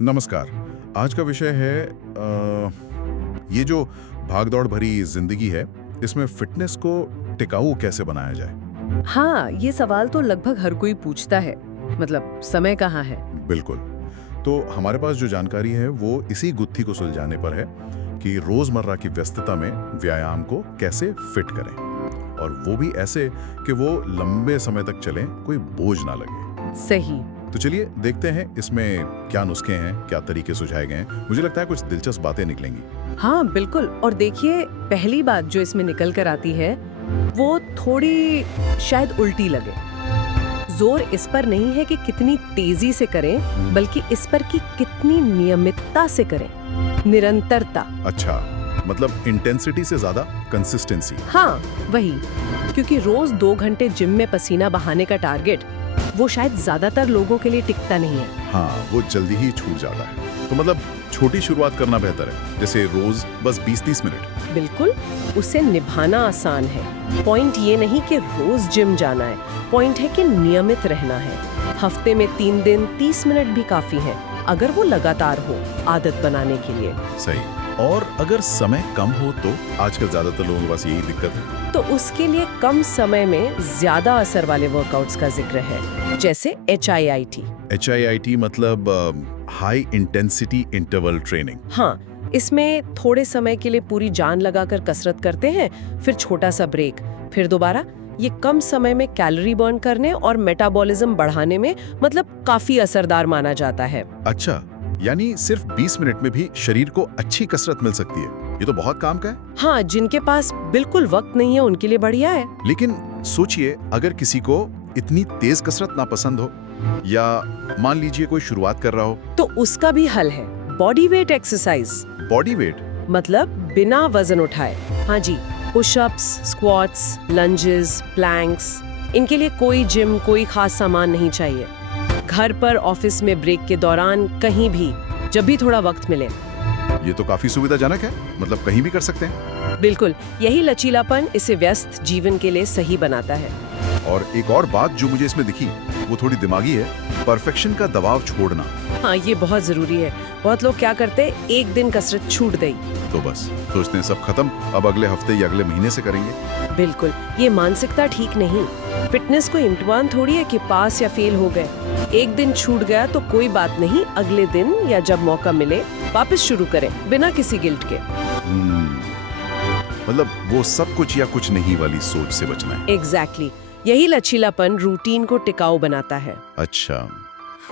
नमस्कार। आज का विषय है ये जो भागदौड़ भरी जिंदगी है, इसमें फिटनेस को टिकाऊ कैसे बनाया जाए? हाँ, ये सवाल तो लगभग हर कोई पूछता है। मतलब समय कहाँ है? बिल्कुल। तो हमारे पास जो जानकारी है वो इसी गुत्थी को सुलझाने पर है कि रोजमर्रा की व्यस्तता में व्यायाम को कैसे फिट करें, और वो भी ऐसे कि वो लंबे समय तक चलें, कोई बोझ ना लगे। सही। तो चलिए देखते हैं इसमें क्या नुस्खे हैं, क्या तरीके सुझाए गए हैं। मुझे लगता है कुछ दिलचस्प बातें निकलेंगी। हाँ, बिल्कुल। और देखिए, पहली बात जो इसमें निकल कर आती है, वो थोड़ी शायद उल्टी लगे। जोर इस पर नहीं है कि कितनी तेजी से करें, बल्कि इस पर कि कितनी नियमितता से करें, निरंतरता। अच्छा, मतलब इंटेंसिटी से ज्यादा कंसिस्टेंसी। हाँ, वही। क्योंकि रोज 2 घंटे जिम में पसीना बहाने का टारगेट, वो शायद ज्यादातर लोगों के लिए टिकता नहीं है। हाँ, वो जल्दी ही छूट जाता है। तो मतलब छोटी शुरुआत करना बेहतर है, जैसे रोज बस 20-30 मिनट। बिल्कुल, उसे निभाना आसान है। पॉइंट ये नहीं कि रोज जिम जाना है, पॉइंट है कि नियमित रहना है। हफ्ते में 3 दिन 30 मिनट भी काफी है, अगर वो लगातार हो, आदत बनाने के लिए। सही। और अगर समय कम हो तो आजकल ज्यादातर लोगों के पास यही दिक्कत है। तो उसके लिए कम समय में ज्यादा असर वाले वर्कआउट्स का जिक्र है, जैसे HIIT। HIIT मतलब हाई इंटेंसिटी इंटरवल ट्रेनिंग। हाँ, इसमें थोड़े समय के लिए पूरी जान लगाकर कसरत करते हैं, फिर छोटा सा ब्रेक, फिर दोबारा। ये कम समय में कैलोरी बर्न करने और मेटाबॉलिज्म बढ़ाने में मतलब काफी असरदार माना जाता है। अच्छा, यानी सिर्फ 20 मिनट में भी शरीर को अच्छी कसरत मिल सकती है। ये तो बहुत काम का है। हाँ, जिनके पास बिल्कुल वक्त नहीं है उनके लिए बढ़िया है। लेकिन सोचिए, अगर किसी को इतनी तेज कसरत ना पसंद हो, या मान लीजिए कोई शुरुआत कर रहा हो, तो उसका भी हल है, body weight exercise. Body weight मतलब बिना वजन उठाए। हाँ जी, पुशअप्स, स्क्वाट्स, लंजेस, प्लैंक्स, इनके लिए कोई जिम, कोई खास सामान नहीं चाहिए। घर पर, ऑफिस में, ब्रेक के दौरान, कहीं भी, जब भी थोड़ा वक्त मिले। ये तो काफी सुविधाजनक है, मतलब कहीं भी कर सकते हैं। बिल्कुल, यही लचीलापन इसे व्यस्त जीवन के लिए सही बनाता है। और एक और बात जो मुझे इसमें दिखी, वो थोड़ी दिमागी है, परफेक्शन का दबाव छोड़ना। हाँ, ये बहुत जरूरी है। बहुत लोग क्या करते हैं, एक दिन कसरत छूट गई तो बस सोचते हैं सब खत्म, अब अगले हफ्ते या अगले महीने से करेंगे। बिल्कुल, ये मानसिकता ठीक नहीं। फिटनेस को इम्तिहान थोड़ी है कि पास या फेल हो गए। एक दिन छूट गया तो कोई बात नहीं, अगले दिन या जब मौका मिले वापस शुरू करें, बिना किसी गिल्ट के। मतलब वो सब कुछ या कुछ नहीं वाली सोच से बचना है। एग्जैक्टली, यही लचीलापन रूटीन को टिकाऊ बनाता है। अच्छा,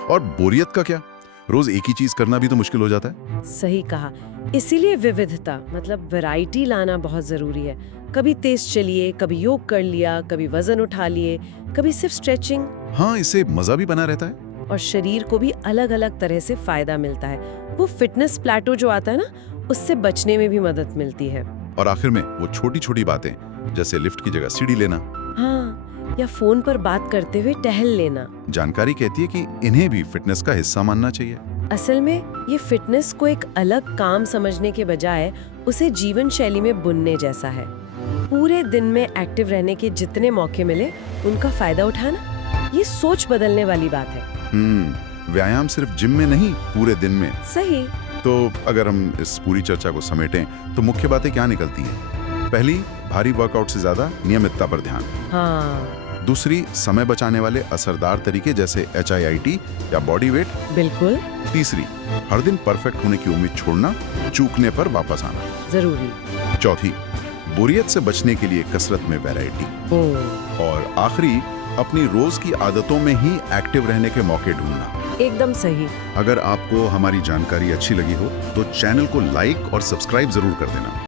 और बोरियत का क्या? रोज एक ही चीज करना भी तो मुश्किल हो जाता है। सही कहा। इसीलिए विविधता, मतलब वैरायटी लाना बहुत जरूरी है। कभी तेज चलिए, कभी योग कर लिया, कभी वजन उठा लिए, कभी सिर्फ स्ट्रेचिंग। हाँ, इससे मजा भी बना रहता है। और शरीर को भी अलग अलग तरह से फायदा मिलता है। वो फिटनेस प्लेटो जो आता है ना, उससे बचने में भी मदद मिलती है। और आखिर में वो छोटी छोटी बातें, जैसे लिफ्ट की जगह सीढ़ी लेना। हाँ, या फोन पर बात करते हुए टहल लेना। जानकारी कहती है कि इन्हें भी फिटनेस का हिस्सा मानना चाहिए। असल में ये फिटनेस को एक अलग काम समझने के बजाय उसे जीवन शैली में बुनने जैसा है। पूरे दिन में एक्टिव रहने के जितने मौके मिले, उनका फायदा उठाना, ये सोच बदलने वाली बात है। व्यायाम सिर्फ जिम में नहीं, पूरे दिन में। सही। तो अगर हम इस पूरी चर्चा को समेटें तो मुख्य बातें क्या निकलती हैं? पहली, भारी वर्कआउट से ज्यादा नियमितता पर ध्यान। हाँ। दूसरी, समय बचाने वाले असरदार तरीके जैसे HIIT या बॉडी वेट। बिल्कुल। तीसरी, हर दिन परफेक्ट होने की उम्मीद छोड़ना, चूकने पर वापस आना। जरूरी। चौथी, बोरियत से बचने के लिए कसरत में वैरायटी। और आखिरी, अपनी रोज की आदतों में ही एक्टिव रहने के मौके ढूंढना। एकदम सही। अगर आपको हमारी जानकारी अच्छी लगी हो तो चैनल को लाइक और सब्सक्राइब जरूर कर देना।